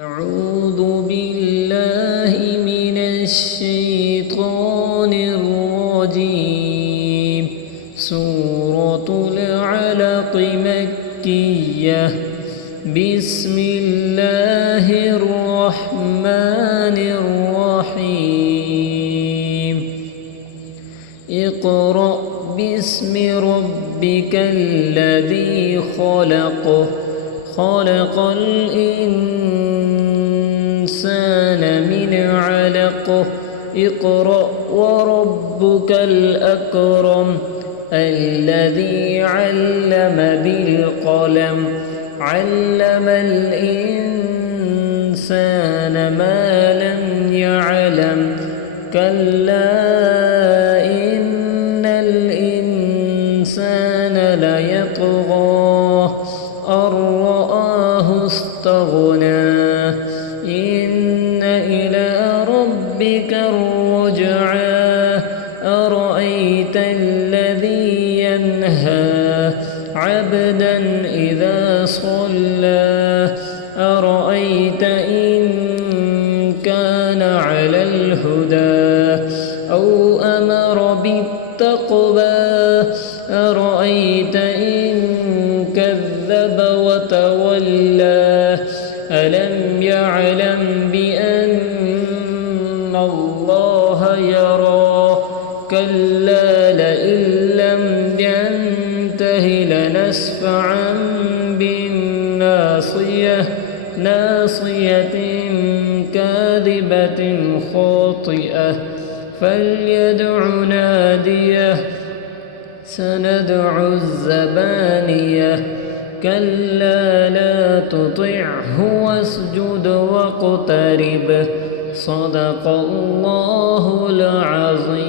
أعوذ بالله من الشيطان الرجيم. سورة العلق مكية. بسم الله الرحمن الرحيم. اقرأ باسم ربك الذي خلق. خلق الإنسان من علق. اقرأ وربك الأكرم الذي علم بالقلم. علم الإنسان ما لم يعلم. كلا إن الإنسان ليطغى أن رآه استغنى. إن إلى ربك الرجعى. أرأيت الذي ينهى عبدا إذا صلى. أرأيت إن كان على الهدى أو أمر بالتقوى. أرأيت إن كذب وتولى. ألم يعلم بأن الله يرى. كلا لئن لم ينته لنسفعا بالناصية. ناصية كاذبة خاطئة. فليدع ناديه. سندع الزبانية. كلا لا تطعه واسجد واقترب. صدق الله العظيم.